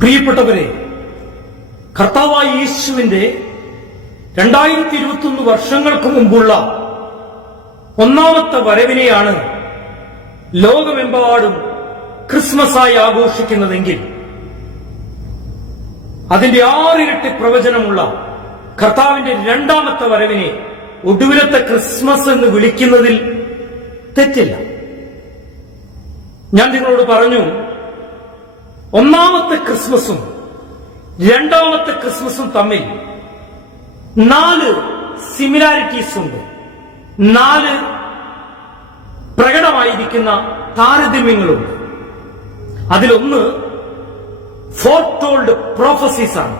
പ്രിയപ്പെട്ടവരെ, കർത്താവായ യേശുവിന്റെ 2021 വർഷങ്ങൾക്ക് മുമ്പുള്ള ഒന്നാമത്തെ വരവിനെയാണ് ലോകമെമ്പാടും ക്രിസ്മസായി ആഘോഷിക്കുന്നതെങ്കിൽ അതിന്റെ 6 ഇരട്ടി പ്രവചനമുള്ള കർത്താവിന്റെ രണ്ടാമത്തെ വരവിനെ ഒടുവിലത്തെ ക്രിസ്മസ് എന്ന് വിളിക്കുന്നതിൽ തെറ്റില്ല. ഞാൻ നിങ്ങളോട് പറഞ്ഞു, ഒന്നാമത്തെ ക്രിസ്മസും രണ്ടാമത്തെ ക്രിസ്മസും തമ്മിൽ 4 സിമിലാരിറ്റീസ് ഉണ്ട്. 4 പ്രകടമായിരിക്കുന്ന താരതമ്യങ്ങളുണ്ട്. അതിലൊന്ന് ഫോർടോൾഡ് പ്രോഫസീസ് ആണ്.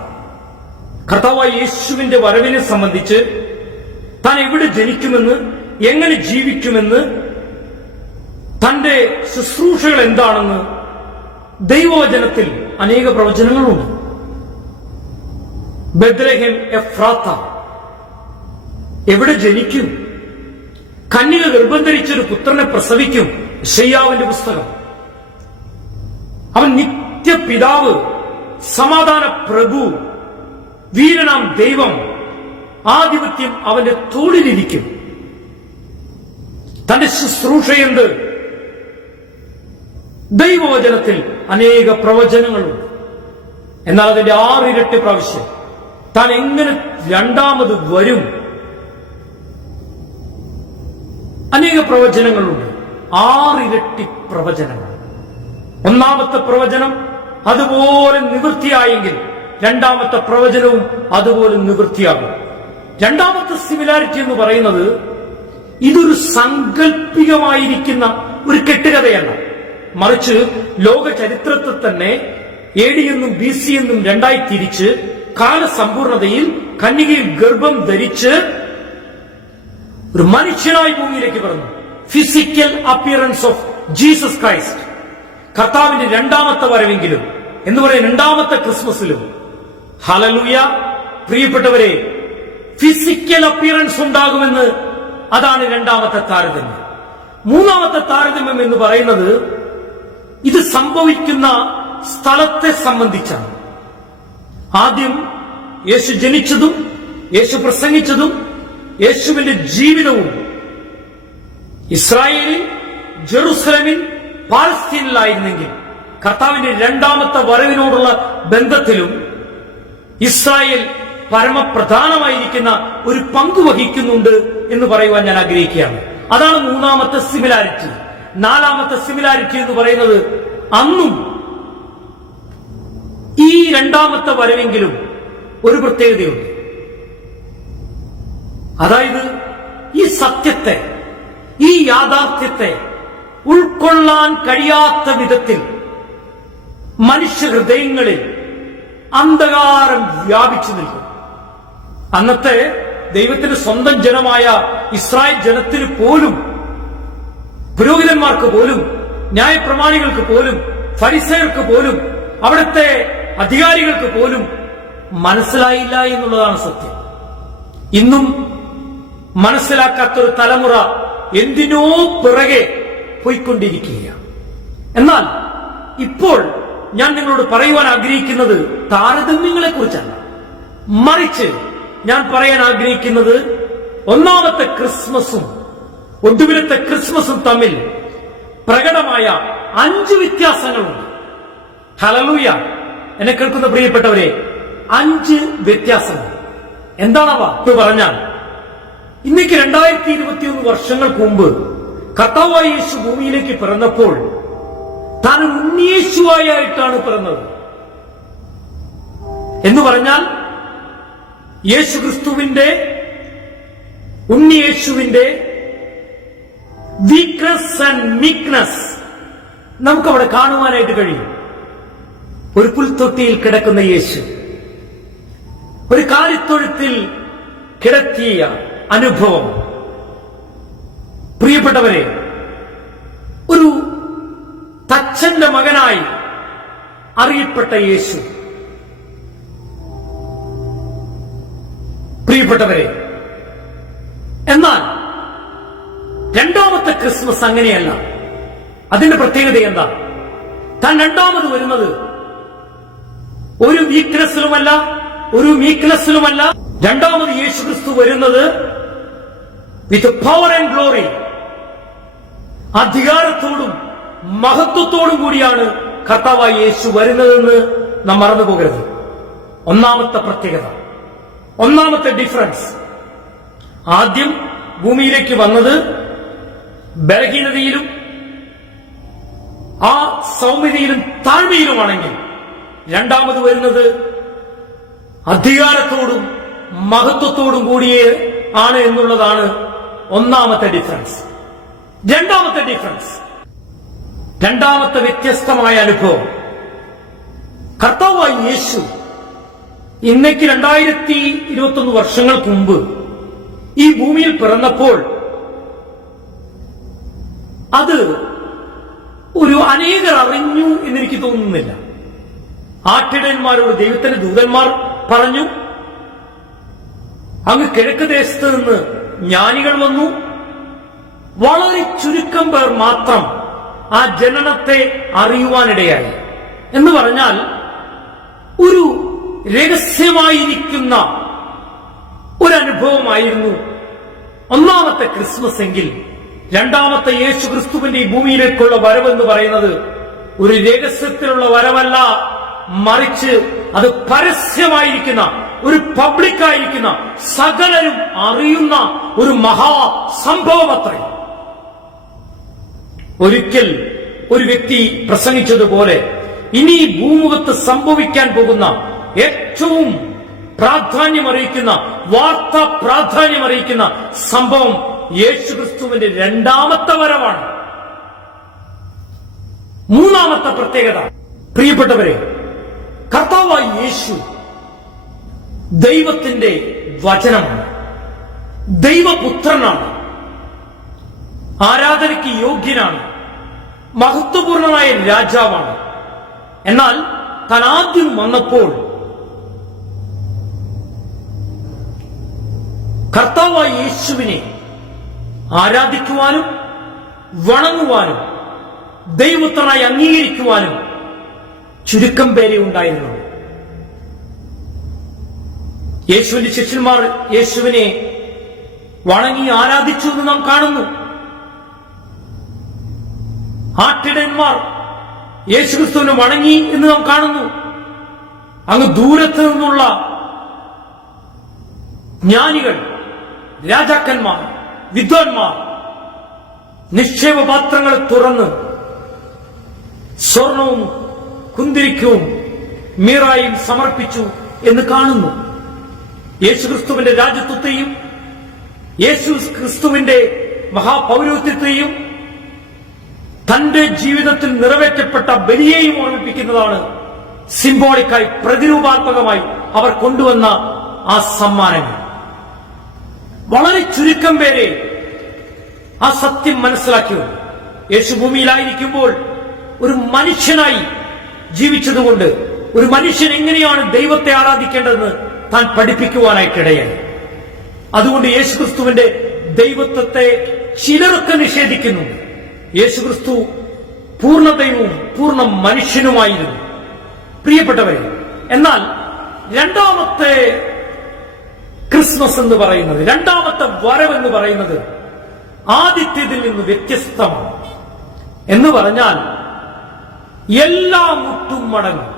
കർത്താവായ യേശുവിന്റെ വരവിനെ സംബന്ധിച്ച് താൻ എവിടെ ജനിക്കുമെന്ന്, എങ്ങനെ ജീവിക്കുമെന്ന്, തന്റെ ശുശ്രൂഷകൾ എന്താണെന്ന് ദൈവവചനത്തിൽ അനേക പ്രവചനങ്ങളുണ്ട്. ബെത്ലഹേം എഫ്രാത്ത, എവിടെ ജനിക്കും, കന്യക ഗർഭം ധരിച്ചൊരു പുത്രനെ പ്രസവിക്കും. യെശയ്യാവിന്റെ പുസ്തകം. അവൻ നിത്യപിതാവ്, സമാധാന പ്രഭു, വീരനാം ദൈവം, ആധിപത്യം അവന്റെ തോളിലിരിക്കും. തന്റെ ശുശ്രൂഷയെന്ത്? ദൈവവചനത്തിൽ അനേക പ്രവചനങ്ങളുണ്ട്. എന്നാൽ അതിന്റെ 6 ഇരട്ടി പ്രാവശ്യം താൻ എങ്ങനെ രണ്ടാമത് വരും, അനേക പ്രവചനങ്ങളുണ്ട്. 6 ഇരട്ടി പ്രവചനങ്ങൾ. ഒന്നാമത്തെ പ്രവചനം അതുപോലെ നിവൃത്തിയായെങ്കിൽ രണ്ടാമത്തെ പ്രവചനവും അതുപോലെ നിവൃത്തിയാകും. രണ്ടാമത്തെ സിമിലാരിറ്റി എന്ന് പറയുന്നത് ഇതൊരു സാങ്കല്പികമായിരിക്കുന്ന ഒരു കെട്ടുകഥയല്ല, മറിച്ച് ലോക ചരിത്രത്തെ തന്നെ AD എന്നും BC എന്നും രണ്ടായി തിരിച്ച് കാലസമ്പൂർണതയിൽ കന്യകയിൽ ഗർഭം ധരിച്ച് ഒരു മനുഷ്യനായി ഭൂമിയിലേക്ക് പറഞ്ഞു. Physical appearance of Jesus Christ. കർത്താവിന്റെ രണ്ടാമത്തെ വരവെങ്കിലും എന്ന് പറയുന്ന രണ്ടാമത്തെ ക്രിസ്മസിലും, ഹല്ലേലൂയ, പ്രിയപ്പെട്ടവരെ, ഫിസിക്കൽ അപ്പിയറൻസ് ഉണ്ടാകുമെന്ന്, അതാണ് രണ്ടാമത്തെ താരതമ്യം. മൂന്നാമത്തെ താരതമ്യം എന്ന് പറയുന്നത് ഇത് സംഭവിക്കുന്ന സ്ഥലത്തെ സംബന്ധിച്ചാണ്. ആദ്യം യേശു ജനിച്ചതും യേശു പ്രസംഗിച്ചതും യേശുവിന്റെ ജീവിതവും ഇസ്രായേലിൽ, ജെറുസലമിൽ, പാലസ്തീനിലായിരുന്നെങ്കിൽ കർത്താവിന്റെ രണ്ടാമത്തെ വരവിനോടുള്ള ബന്ധത്തിലും ഇസ്രായേൽ പരമപ്രധാനമായിരിക്കുന്ന ഒരു പങ്ക് വഹിക്കുന്നുണ്ട് എന്ന് പറയുവാൻ ഞാൻ ആഗ്രഹിക്കുകയാണ്. അതാണ് മൂന്നാമത്തെ സിമിലാരിറ്റി. നാലാമത്തെ സിമിലാരിറ്റി എന്ന് പറയുന്നത് അന്നും ഈ രണ്ടാമത്തെ വരവെങ്കിലും ഒരു പ്രത്യേകതയുണ്ട്. അതായത് ഈ സത്യത്തെ, ഈ യാഥാർത്ഥ്യത്തെ ഉൾക്കൊള്ളാൻ കഴിയാത്ത വിധത്തിൽ മനുഷ്യ ഹൃദയങ്ങളിൽ അന്ധകാരം വ്യാപിച്ചു നിൽക്കും. അന്നത്തെ ദൈവത്തിന്റെ സ്വന്തം ജനമായ ഇസ്രായേൽ ജനത്തിന് പോലും, പുരോഹിതന്മാർക്ക് പോലും, ന്യായപ്രമാണികൾക്ക് പോലും, ഫരിസയർക്ക് പോലും, അവിടുത്തെ അധികാരികൾക്ക് പോലും മനസ്സിലായില്ല എന്നുള്ളതാണ് സത്യം. ഇന്നും മനസ്സിലാക്കാത്തൊരു തലമുറ എന്തിനോ പിറകെ പോയിക്കൊണ്ടിരിക്കുകയാണ്. എന്നാൽ ഇപ്പോൾ ഞാൻ നിങ്ങളോട് പറയുവാൻ ആഗ്രഹിക്കുന്നത് താരതമ്യങ്ങളെ കുറിച്ചല്ല, മറിച്ച് ഞാൻ പറയാൻ ആഗ്രഹിക്കുന്നത് ഒന്നാമത്തെ ക്രിസ്മസും ഒടുവിലത്തെ ക്രിസ്മസും തമ്മിൽ പ്രകടമായ 5 വ്യത്യാസങ്ങളുണ്ട്. ഹല്ലേലൂയ. എന്നെ കേൾക്കുന്ന പ്രിയപ്പെട്ടവരെ, 5 വ്യത്യാസങ്ങൾ. എന്താണവ എന്ന് പറഞ്ഞാൽ, ഇന്നേക്ക് 2021 വർഷങ്ങൾക്ക് മുമ്പ് കർത്താവായ യേശു ഭൂമിയിലേക്ക് പിറന്നപ്പോൾ താൻ ഉണ്ണിയേശുവായിട്ടാണ് പിറന്നത്. എന്ന് പറഞ്ഞാൽ യേശു ക്രിസ്തുവിന്റെ, ഉണ്ണിയേശുവിന്റെ വീക്ക്നെസ് ആൻഡ് മീക്ക്നെസ് നമുക്കവിടെ കാണുവാനായിട്ട് കഴിയും. ഒരു പുൽത്തൊട്ടിയിൽ കിടക്കുന്ന യേശു, ഒരു കാലിത്തൊഴുത്തിൽ കിടത്തിയ അനുഭവം. പ്രിയപ്പെട്ടവരെ, ഒരു തച്ചന്റെ മകനായി അറിയപ്പെട്ട യേശു. പ്രിയപ്പെട്ടവരെ, എന്നാൽ രണ്ടാമത്തെ ക്രിസ്മസ് അങ്ങനെയല്ല. അതിന്റെ പ്രത്യേകത എന്താ? താൻ രണ്ടാമത് വരുന്നത് ഒരു വീക്ക്നെസ്സിലുമല്ല, ഒരു മീക്ക്നെസ്സിലുമല്ല. രണ്ടാമത് യേശു ക്രിസ്തു വരുന്നത് വിത്ത് പവർ ആൻഡ് ഗ്ലോറി, അധികാരത്തോടും മഹത്വത്തോടും കൂടിയാണ് കർത്താവായ യേശു വരുന്നതെന്ന് നാം മറന്നു പോകരുത്. ഒന്നാമത്തെ പ്രത്യേകത, ഒന്നാമത്തെ ഡിഫറൻസ്. ആദ്യം ഭൂമിയിലേക്ക് വന്നത് ബലഹീനതയിലും ആ സൗമ്യതയിലും താഴ്മയിലുമാണെങ്കിൽ, രണ്ടാമത് വരുന്നത് അധികാരത്തോടും മഹത്വത്തോടും കൂടിയേ ആണ് എന്നുള്ളതാണ് ഒന്നാമത്തെ ഡിഫറൻസ്. രണ്ടാമത്തെ ഡിഫറൻസ്, രണ്ടാമത്തെ വ്യത്യസ്തമായ അനുഭവം, കർത്താവായ യേശു ഇന്നേക്ക് 2021 വർഷങ്ങൾക്ക് മുമ്പ് ഈ ഭൂമിയിൽ പിറന്നപ്പോൾ അത് ഒരു അനേകർ അറിഞ്ഞു എന്നെനിക്ക് തോന്നുന്നില്ല. ആട്ടിടയന്മാരോട് ദൈവത്തിന്റെ ദൂതന്മാർ പറഞ്ഞു, അങ്ങ് കിഴക്ക് ദേശത്ത് നിന്ന് ജ്ഞാനികൾ വന്നു. വളരെ ചുരുക്കം പേർ മാത്രം ആ ജനനത്തെ അറിയുവാനിടയായി. എന്ന് പറഞ്ഞാൽ ഒരു രഹസ്യമായിരിക്കുന്ന ഒരനുഭവമായിരുന്നു ഒന്നാമത്തെ ക്രിസ്മസ് എങ്കിൽ, രണ്ടാമത്തെ യേശു ക്രിസ്തുവിന്റെ ഈ ഭൂമിയിലേക്കുള്ള വരവെന്ന് പറയുന്നത് ഒരു രഹസ്യത്തിലുള്ള വരവല്ല, മറിച്ച് അത് പരസ്യമായിരിക്കുന്ന, ഒരു പബ്ലിക്കായിരിക്കുന്ന, സകലരും അറിയുന്ന ഒരു മഹാസംഭവമത്രേ. ഒരിക്കൽ ഒരു വ്യക്തി പ്രസംഗിച്ചതുപോലെ, ഇനി ഭൂമുഖത്ത് സംഭവിക്കാൻ പോകുന്ന ഏറ്റവും പ്രാധാന്യമറിയിക്കുന്ന, വാർത്ത പ്രാധാന്യമറിയിക്കുന്ന സംഭവം യേശുക്രിസ്തുവിന്റെ രണ്ടാമത്തെ വരവാണ്. മൂന്നാമത്തെ പ്രത്യേകത, പ്രിയപ്പെട്ടവരെ, കർത്താവായ യേശു ദൈവത്തിന്റെ വചനമാണ്, ദൈവപുത്രനാണ്, ആരാധനയ്ക്ക് യോഗ്യനാണ്, മഹത്വപൂർണമായ രാജാവാണ്. എന്നാൽ താൻ ആദ്യം വന്നപ്പോൾ കർത്താവായ യേശുവിനെ ആരാധിക്കുവാനും വണങ്ങുവാനും ദൈവപുത്രനായി അംഗീകരിക്കുവാനും ചുരുക്കം പേരെ ഉണ്ടായിരുന്നു. യേശുവിന്റെ ശിഷ്യന്മാർ യേശുവിനെ വണങ്ങി ആരാധിച്ചു എന്ന് നാം കാണുന്നു. ആട്ടിടയന്മാർ യേശുക്രിസ്തുവിനെ വണങ്ങി എന്ന് നാം കാണുന്നു. അങ്ങ് ദൂരത്ത് നിന്നുള്ള ജ്ഞാനികൾ, രാജാക്കന്മാർ, വിദ്വാൻമാർ നിക്ഷേപപാത്രങ്ങൾ തുറന്ന് സ്വർണവും കുന്തിരിക്കവും മീറായും സമർപ്പിച്ചു എന്ന് കാണുന്നു. യേശുക്രിസ്തുവിന്റെ രാജ്യത്വത്തെയും യേശു ക്രിസ്തുവിന്റെ മഹാപൗരോഹിത്യത്തെയും തന്റെ ജീവിതത്തിൽ നിറവേറ്റപ്പെട്ട ബലിയെയും ഓർമ്മിപ്പിക്കുന്നതാണ് സിംബോളിക്കായി, പ്രതിരൂപാത്മകമായി അവർ കൊണ്ടുവന്ന ആ സമ്മാനങ്ങൾ. വളരെ ചുരുക്കം പേരെ ആ സത്യം മനസ്സിലാക്കിയത്. യേശു ഭൂമിയിലായിരിക്കുമ്പോൾ ഒരു മനുഷ്യനായി ജീവിച്ചതുകൊണ്ട് ഒരു മനുഷ്യൻ എങ്ങനെയാണ് ദൈവത്തെ ആരാധിക്കേണ്ടതെന്ന് താൻ പഠിപ്പിക്കുവാനായിട്ടിടയായി. അതുകൊണ്ട് യേശുക്രിസ്തുവിന്റെ ദൈവത്വത്തെ ചിലരൊക്കെ നിഷേധിക്കുന്നു. യേശുക്രിസ്തു പൂർണ്ണ ദൈവവും പൂർണ്ണ മനുഷ്യനുമായിരുന്നു. പ്രിയപ്പെട്ടവരെ, എന്നാൽ രണ്ടാമത്തെ ക്രിസ്മസ് എന്ന് പറയുന്നത്, രണ്ടാമത്തെ വരവെന്ന് പറയുന്നത് ആദ്യത്തേതിൽ നിന്ന് വ്യത്യസ്തമാണ്. എന്ന് പറഞ്ഞാൽ എല്ലാ മുട്ടും മടങ്ങും,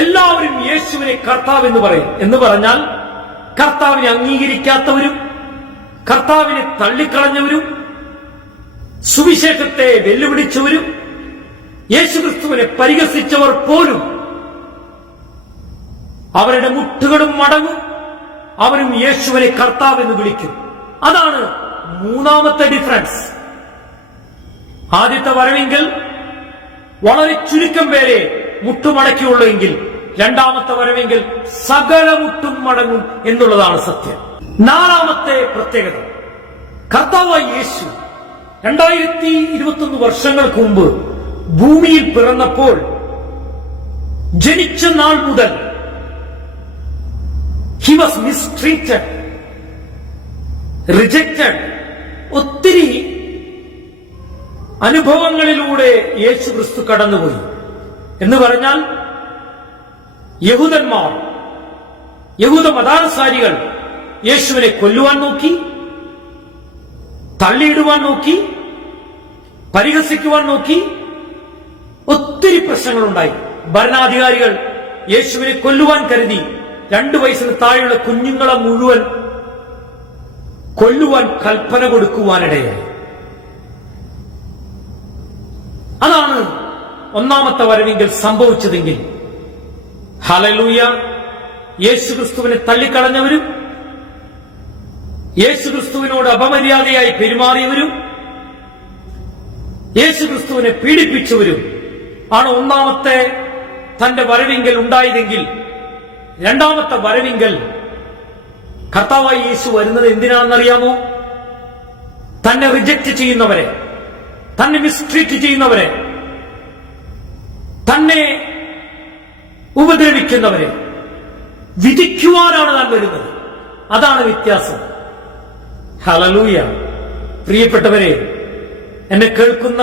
എല്ലാവരും യേശുവിനെ കർത്താവ് എന്ന് പറയും. എന്ന് പറഞ്ഞാൽ കർത്താവിനെ അംഗീകരിക്കാത്തവരും കർത്താവിനെ തള്ളിക്കളഞ്ഞവരും സുവിശേഷത്തെ വെല്ലുവിളിച്ചവരും യേശുക്രിസ്തുവിനെ പരിഹസിച്ചവർ പോലും അവരുടെ മുട്ടുകളും മടങ്ങും, അവരും യേശുവിനെ കർത്താവ് എന്ന് വിളിക്കും. അതാണ് മൂന്നാമത്തെ ഡിഫറൻസ്. ആദ്യത്തെ വരവെങ്കിൽ വളരെ ചുരുക്കം പേരെ മുട്ടുമടക്കിയുള്ളൂ എങ്കിൽ, രണ്ടാമത്തെ വരവെങ്കിൽ സകല മുട്ടും മടങ്ങും എന്നുള്ളതാണ് സത്യം. നാലാമത്തെ പ്രത്യേകത, കർത്താവായ യേശു 2021 വർഷങ്ങൾക്ക് മുമ്പ് ഭൂമിയിൽ പിറന്നപ്പോൾ ജനിച്ച നാൾ മുതൽ he was mistreated, rejected. ഒത്തിരി അനുഭവങ്ങളിലൂടെ യേശു ക്രിസ്തു കടന്നുപോയി. എന്ന് പറഞ്ഞാൽ യഹൂദന്മാർ, യഹൂദ മതാനുസാരികൾ യേശുവിനെ കൊല്ലുവാൻ നോക്കി, തള്ളിയിടുവാൻ നോക്കി, പരിഹസിക്കുവാൻ നോക്കി. ഒത്തിരി പ്രശ്നങ്ങളുണ്ടായി. ഭരണാധികാരികൾ യേശുവിനെ കൊല്ലുവാൻ കരുതി 2 വയസ്സിന് താഴെയുള്ള കുഞ്ഞുങ്ങളെ മുഴുവൻ കൊല്ലുവാൻ കൽപ്പന കൊടുക്കുവാനിടയായി. അതാണ് ഒന്നാമത്തെ വരവെങ്കിൽ സംഭവിച്ചതെങ്കിൽ, ഹല്ലേലൂയ, യേശുക്രിസ്തുവിനെ തള്ളിക്കളഞ്ഞവരും യേശുക്രിസ്തുവിനോട് അപമര്യാദയായി പെരുമാറിയവരും യേശുക്രിസ്തുവിനെ പീഡിപ്പിച്ചവരും ആണ് ഒന്നാമത്തെ തന്റെ വരവിങ്കൽ ഉണ്ടായതെങ്കിൽ, രണ്ടാമത്തെ വരവിങ്കൽ കർത്താവായി യേശു വരുന്നത് എന്തിനാണെന്നറിയാമോ? തന്നെ റിജക്റ്റ് ചെയ്യുന്നവരെ, തന്നെ മിസ്ട്രീറ്റ് ചെയ്യുന്നവരെ, തന്നെ ഉപദ്രവിക്കുന്നവരെ വിധിക്കുവാനാണ് താൻ വരുന്നത്. അതാണ് വ്യത്യാസം. ഹല്ലേലൂയ. പ്രിയപ്പെട്ടവരെ, എന്നെ കേൾക്കുന്ന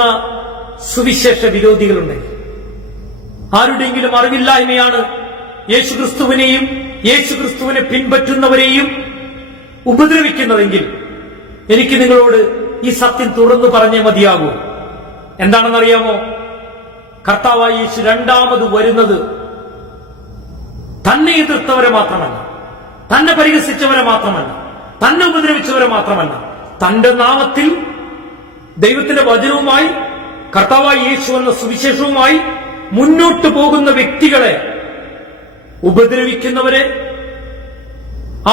സുവിശേഷ വിരോധികളുണ്ടെങ്കിൽ, ആരുടെയെങ്കിലും അറിവില്ലായ്മയാണ് യേശുക്രിസ്തുവിനെയും യേശുക്രിസ്തുവിനെ പിൻപറ്റുന്നവരെയും ഉപദ്രവിക്കുന്നതെങ്കിൽ, എനിക്ക് നിങ്ങളോട് ഈ സത്യം തുറന്നു പറഞ്ഞേ മതിയാകൂ. എന്താണെന്നറിയാമോ? കർത്താവായ യേശു രണ്ടാമത് വരുന്നത് തന്നെ എതിർത്തവരെ മാത്രമല്ല, തന്നെ പരിഹസിച്ചവരെ മാത്രമല്ല, തന്നെ ഉപദ്രവിച്ചവരെ മാത്രമല്ല, തന്റെ നാമത്തിൽ ദൈവത്തിന്റെ വചനവുമായി കർത്താവായ യേശു എന്ന സുവിശേഷവുമായി മുന്നോട്ടു പോകുന്ന വ്യക്തികളെ ഉപദ്രവിക്കുന്നവരെ,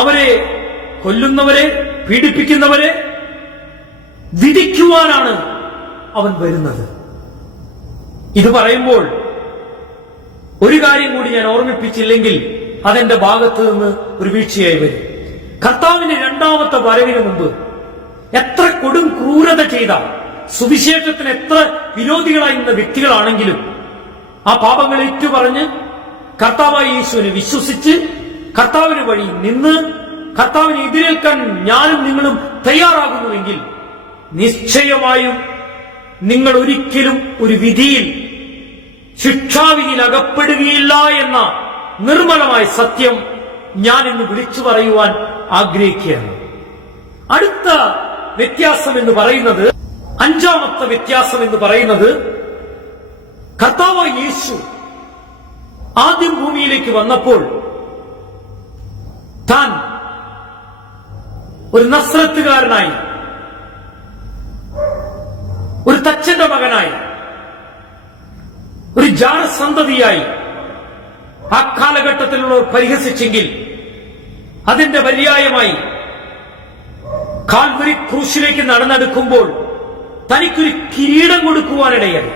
അവരെ കൊല്ലുന്നവരെ, പീഡിപ്പിക്കുന്നവരെ വിധിക്കുവാനാണ് അവൻ വരുന്നത്. ഇത് പറയുമ്പോൾ ഒരു കാര്യം കൂടി ഞാൻ ഓർമ്മിപ്പിച്ചില്ലെങ്കിൽ അതെന്റെ ഭാഗത്ത് നിന്ന് ഒരു വീഴ്ചയായി വരും. കർത്താവിന്റെ രണ്ടാമത്തെ വരവിന് മുമ്പ് എത്ര കൊടും ക്രൂരത ചെയ്ത, സുവിശേഷത്തിന് എത്ര വിരോധികളായി നിന്ന വ്യക്തികളാണെങ്കിലും ആ പാപങ്ങൾ ഏറ്റുപറഞ്ഞ് കർത്താവായ യേശുവിനെ വിശ്വസിച്ച് കർത്താവിന് വഴി നിന്ന് കർത്താവിനെ എതിരേൽക്കാൻ ഞാനും നിങ്ങളും തയ്യാറാകുന്നുവെങ്കിൽ നിശ്ചയമായും നിങ്ങൾ ഒരിക്കലും ഒരു വിധിയിൽ, ശിക്ഷാവിധിയിൽ അകപ്പെടുകയില്ല എന്ന നിർമ്മലമായ സത്യം ഞാൻ ഇന്ന് വിളിച്ചു പറയുവാൻ ആഗ്രഹിക്കുകയാണ്. അടുത്ത വ്യത്യാസം എന്ന് പറയുന്നത്, അഞ്ചാമത്തെ വ്യത്യാസം എന്ന് പറയുന്നത്, കർത്താവായ യേശു ആദ്യം ഭൂമിയിലേക്ക് വന്നപ്പോൾ താൻ ഒരു നസ്രത്തുകാരനായി, ഒരു തച്ചന്റെ മകനായി, ഒരു ജാരസന്തതിയായി ആ കാലഘട്ടത്തിലുള്ളവർ പരിഹസിച്ചെങ്കിൽ അതിന്റെ പര്യായമായി കാൽവരി ക്രൂശിലേക്ക് നടന്നെടുക്കുമ്പോൾ തനിക്കൊരു കിരീടം കൊടുക്കുവാനിടയായി.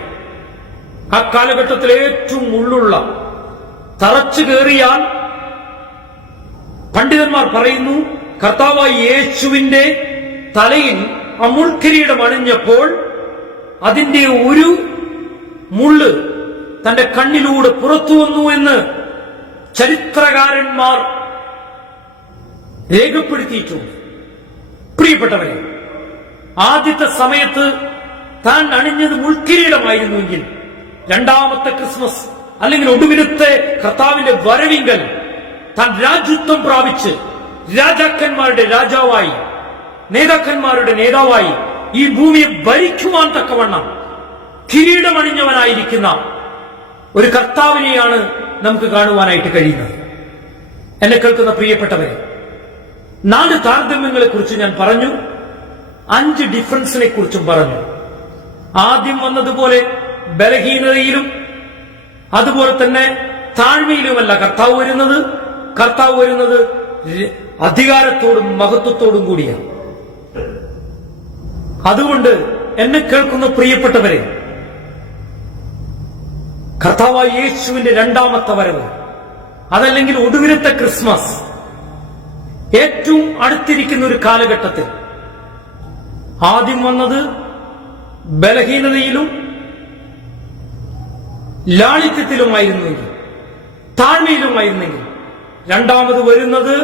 ആ കാലഘട്ടത്തിൽ ഏറ്റവും ഉള്ളുള്ള, തറച്ചു കയറിയാൽ പണ്ഡിതന്മാർ പറയുന്നു, കർത്താവായ യേശുവിന്റെ തലയിൽ ആ മുൾക്കിരീടം അണിഞ്ഞപ്പോൾ അതിന്റെ ഒരു മുള്ള് തന്റെ കണ്ണിലൂടെ പുറത്തു വന്നു എന്ന് ചരിത്രകാരന്മാർ രേഖപ്പെടുത്തിയിട്ടുണ്ട്. പ്രിയപ്പെട്ടവരെ, ആദ്യത്തെ സമയത്ത് താൻ അണിഞ്ഞത് മുൾക്കിരീടമായിരുന്നുവെങ്കിൽ രണ്ടാമത്തെ ക്രിസ്മസ് അല്ലെങ്കിൽ ഒടുവിലത്തെ കർത്താവിന്റെ വരവിങ്കൽ താൻ രാജ്യത്വം പ്രാപിച്ച് രാജാക്കന്മാരുടെ രാജാവായി, നേതാക്കന്മാരുടെ നേതാവായി ഈ ഭൂമിയെ ഭരിക്കുവാൻ തക്കവണ്ണം കിരീടമണിഞ്ഞവനായിരിക്കുന്ന ഒരു കർത്താവിനെയാണ് നമുക്ക് കാണുവാനായിട്ട് കഴിയുന്നത്. എന്നെ കേൾക്കുന്ന പ്രിയപ്പെട്ടവരെ, 4 താരതമ്യങ്ങളെ കുറിച്ച് ഞാൻ പറഞ്ഞു, 5 ഡിഫറൻസിനെ കുറിച്ചും പറഞ്ഞു. ആദ്യം വന്നതുപോലെ ബലഹീനതയിലും അതുപോലെ തന്നെ താഴ്മയിലുമല്ല കർത്താവ് വരുന്നത്. കർത്താവ് വരുന്നത് അധികാരത്തോടും മഹത്വത്തോടും കൂടിയാണ്. അതുകൊണ്ട് എന്നെ കേൾക്കുന്ന പ്രിയപ്പെട്ടവരെ, കർത്താവായ യേശുവിന്റെ രണ്ടാമത്തെ വരവ്, അതല്ലെങ്കിൽ ഒടുവിലത്തെ ക്രിസ്മസ്, ഏറ്റവും അടുത്തിരിക്കുന്ന ഒരു കാലഘട്ടത്തിൽ ആദ്യം വന്നത് ബലഹീനതയിലും ലാളിത്യത്തിലുമായിരുന്നെങ്കിൽ, താഴ്മയിലുമായിരുന്നെങ്കിൽ, രണ്ടാമത് വരുന്നത്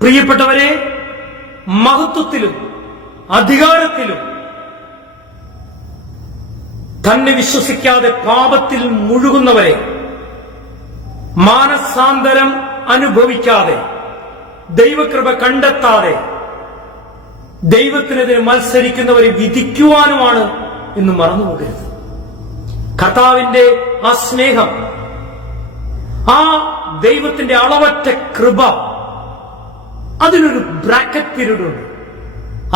പ്രിയപ്പെട്ടവരെ മഹത്വത്തിലും അധികാരത്തിലും, തന്നെ വിശ്വസിക്കാതെ പാപത്തിൽ മുഴുകുന്നവരെ മാനസാന്തരം അനുഭവിക്കാതെ, ദൈവകൃപ കണ്ടെത്താതെ ദൈവത്തിനെതിരെ മത്സരിക്കുന്നവരെ വിധിക്കുവാനുമാണ് എന്ന് മറന്നുപോകരുത്. കർത്താവിന്റെ ആ സ്നേഹം, ആ ദൈവത്തിന്റെ അളവറ്റ കൃപ, അതിനൊരു ബ്രാക്കറ്റ് പീരീഡ് ഉണ്ട്.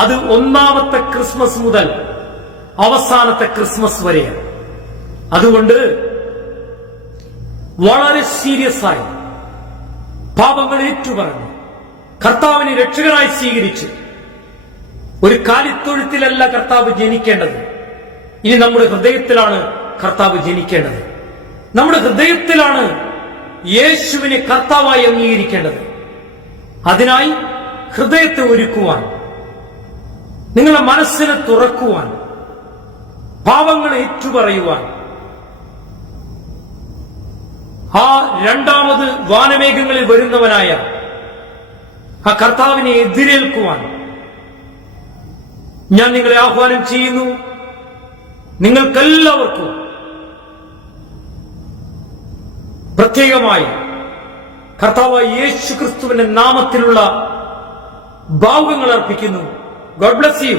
അത് ഒന്നാമത്തെ ക്രിസ്മസ് മുതൽ അവസാനത്തെ ക്രിസ്മസ് വരെയാണ്. അതുകൊണ്ട് വളരെ സീരിയസ് ആയി പാപങ്ങൾ ഏറ്റുപറഞ്ഞ് കർത്താവിനെ രക്ഷകനായി സ്വീകരിച്ച്, ഒരു കാലിത്തൊഴുത്തിലല്ല കർത്താവ് ജനിക്കേണ്ടത്. ഇനി നമ്മുടെ ഹൃദയത്തിലാണ് കർത്താവ് ജനിക്കേണ്ടത്. നമ്മുടെ ഹൃദയത്തിലാണ് യേശുവിനെ കർത്താവായി അംഗീകരിക്കേണ്ടത്. അതിനായി ഹൃദയത്തെ ഒരുക്കുവാൻ, നിങ്ങളുടെ മനസ്സിനെ തുറക്കുവാൻ, പാപങ്ങൾ ഏറ്റുപറയുവാൻ, ആ രണ്ടാമത് വാനമേഘങ്ങളിൽ വരുന്നവനായ ആ കർത്താവിനെ എതിരേൽക്കുവാൻ ഞാൻ നിങ്ങളെ ആഹ്വാനം ചെയ്യുന്നു. നിങ്ങൾക്കെല്ലാവർക്കും പ്രത്യേകമായി കർത്താവായ യേശു ക്രിസ്തുവിന്റെ നാമത്തിലുള്ള ഭാവുകങ്ങൾ അർപ്പിക്കുന്നു. God bless you.